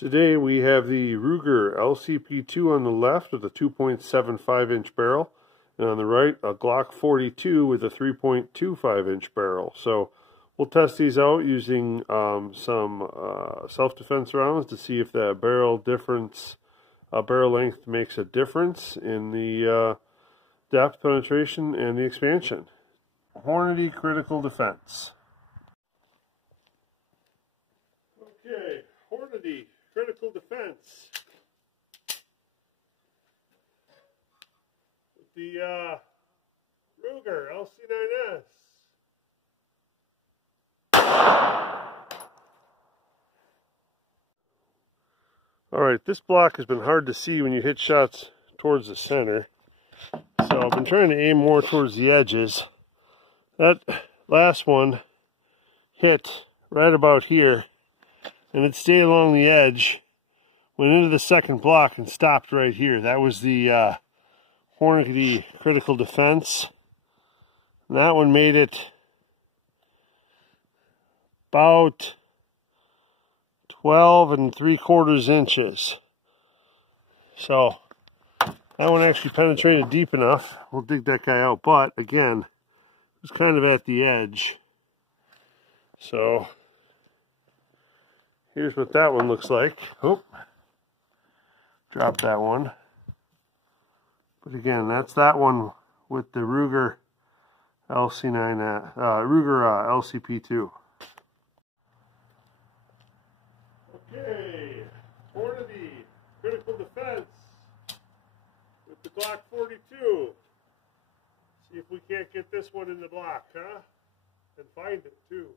Today we have the Ruger LCP2 on the left with a 2.75 inch barrel, and on the right a Glock 42 with a 3.25 inch barrel. So we'll test these out using some self-defense rounds to see if that barrel length makes a difference in the depth, penetration, and the expansion. Hornady Critical Defense. Okay, Hornady Critical Defense. With the Ruger LC9S. Alright, this block has been hard to see when you hit shots towards the center. So I've been trying to aim more towards the edges. That last one hit right about here, and it stayed along the edge, went into the second block and stopped right here. That was the Hornady Critical Defense. And that one made it about 12 3/4 inches. So that one actually penetrated deep enough. We'll dig that guy out, but again, it was kind of at the edge. So here's what that one looks like. Oh, drop that one. But again, that's that one with the Ruger LCP2. Okay, Hornady Critical Defense with the Glock 42. See if we can't get this one in the block, huh? And find it too.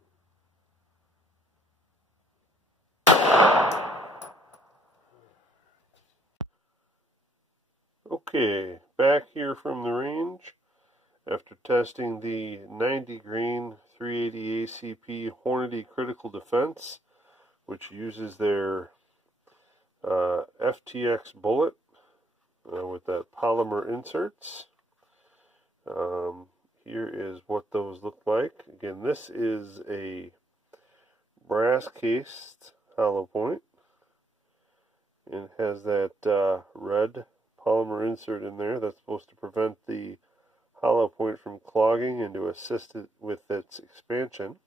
Okay, back here from the range after testing the 90 grain 380 ACP Hornady Critical Defense, which uses their FTX bullet with that polymer inserts. Here is what those look like. Again, this is a brass cased hollow point, and it has that red polymer insert in there that's supposed to prevent the hollow point from clogging and to assist it with its expansion.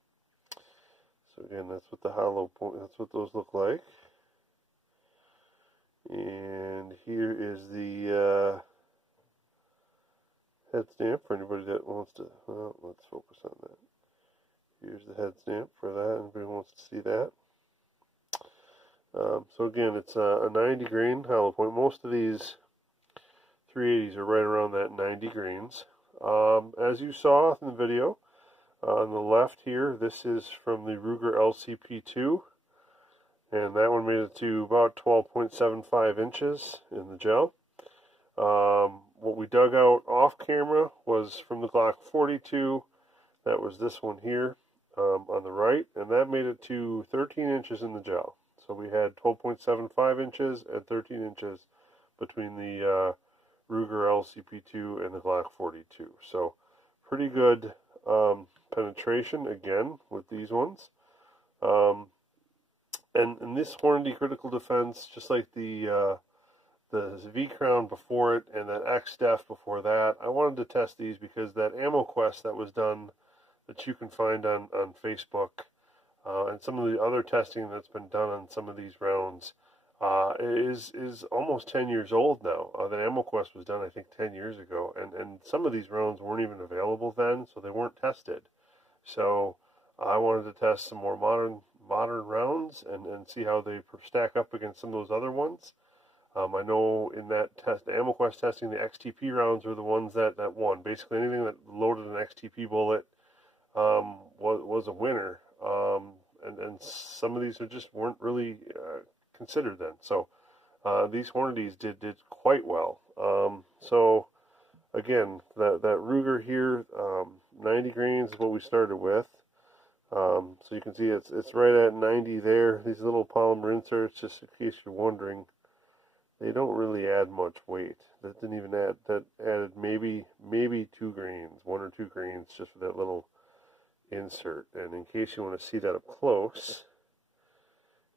So again, that's what the hollow point, that's what those look like. And here is the head stamp for anybody that wants to, well, let's focus on that. Here's the head stamp for that, anybody wants to see that. So again, it's a 90 grain hollow point. Most of these 380s are right around that 90 grains. As you saw in the video, on the left here, this is from the Ruger LCP2, and that one made it to about 12.75 inches in the gel. What we dug out off camera was from the Glock 42. That was this one here on the right, and that made it to 13 inches in the gel. So we had 12.75 inches and 13 inches between the Ruger LCP2 and the Glock 42. So pretty good penetration again with these ones. And this Hornady Critical Defense, just like the V-Crown before it and that X-Def before that, I wanted to test these because that ammo quest that was done that you can find on Facebook and some of the other testing that's been done on some of these rounds is almost 10 years old now. The ammo quest was done, I think, 10 years ago, and some of these rounds weren't even available then, so they weren't tested. So I wanted to test some more modern rounds and see how they stack up against some of those other ones. I know in that test, the ammo quest testing, the XTP rounds were the ones that won. Basically anything that loaded an XTP bullet was a winner. And some of these just weren't really considered then. So these Hornadys did quite well. So again, that Ruger here, 90 grains is what we started with. So you can see it's right at 90 there. These little polymer inserts, just in case you're wondering, they don't really add much weight. That didn't even add, that added maybe 2 grains, 1 or 2 grains just for that little insert. And in case you want to see that up close,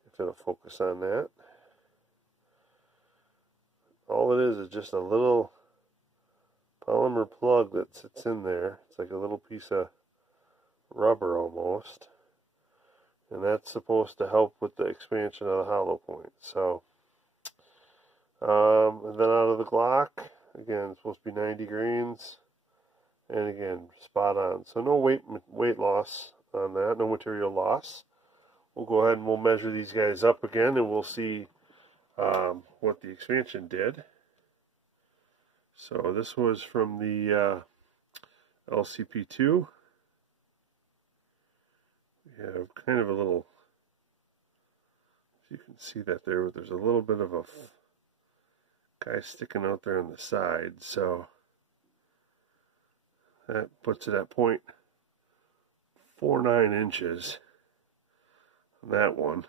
if it'll focus on that, it is just a little polymer plug that sits in there. It's like a little piece of rubber almost, and that's supposed to help with the expansion of the hollow point. So and then out of the Glock, again, it's supposed to be 90 grains, and again, spot on. So no weight loss on that, no material loss. We'll go ahead and we'll measure these guys up again, and we'll see what the expansion did. So this was from the LCP2. We have kind of a little, you can see that there's a little bit of a guy sticking out there on the side, so that puts it at 0.49 inches on that one.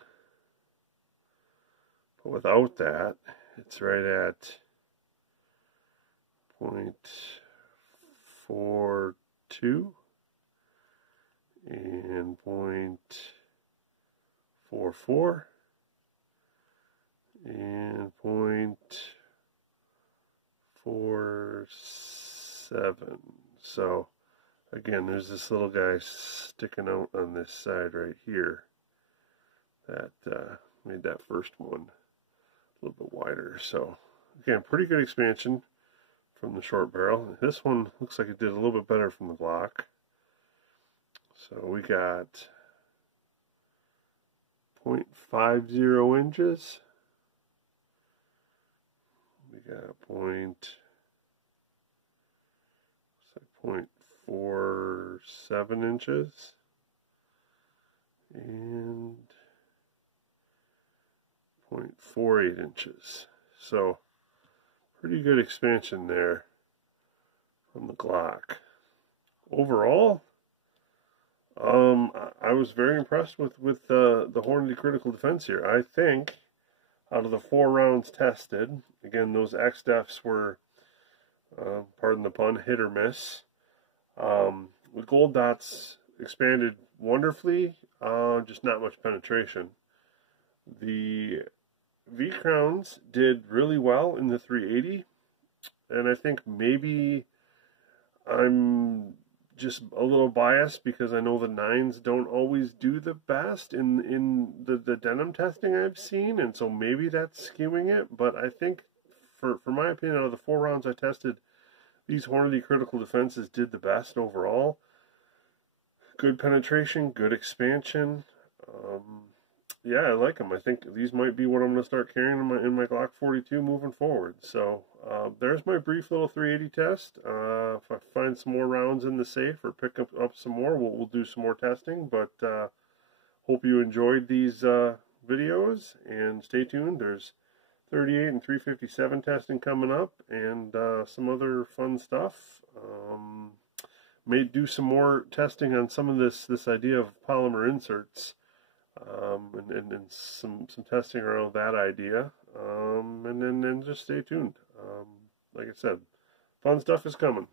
But without that, it's right at 0.42 and 0.44 and 0.47. So again, there's this little guy sticking out on this side right here that made that first one a little bit wider. So again, pretty good expansion from the short barrel. This one looks like it did a little bit better from the Glock. So we got 0.50 inches. We got 0.47 inches. And 0.48 inches. So pretty good expansion there from the Glock. Overall, I was very impressed with the Hornady Critical Defense here. I think out of the 4 rounds tested, again, those X-Defs were, pardon the pun, hit or miss. The gold dots expanded wonderfully, just not much penetration. The V-crowns did really well in the 380, and I think maybe I'm just a little biased because I know the 9s don't always do the best in the denim testing I've seen, and so maybe that's skewing it. But I think, for my opinion, out of the 4 rounds I tested, these Hornady Critical Defenses did the best overall. Good penetration, good expansion. Yeah, I like them. I think these might be what I'm going to start carrying in my Glock 42 moving forward. So there's my brief little 380 test. If I find some more rounds in the safe or pick up some more, we'll do some more testing. But hope you enjoyed these videos, and stay tuned. There's 38 and 357 testing coming up, and some other fun stuff. May do some more testing on some of this idea of polymer inserts. And some testing around that idea, and then just stay tuned. Like I said, fun stuff is coming.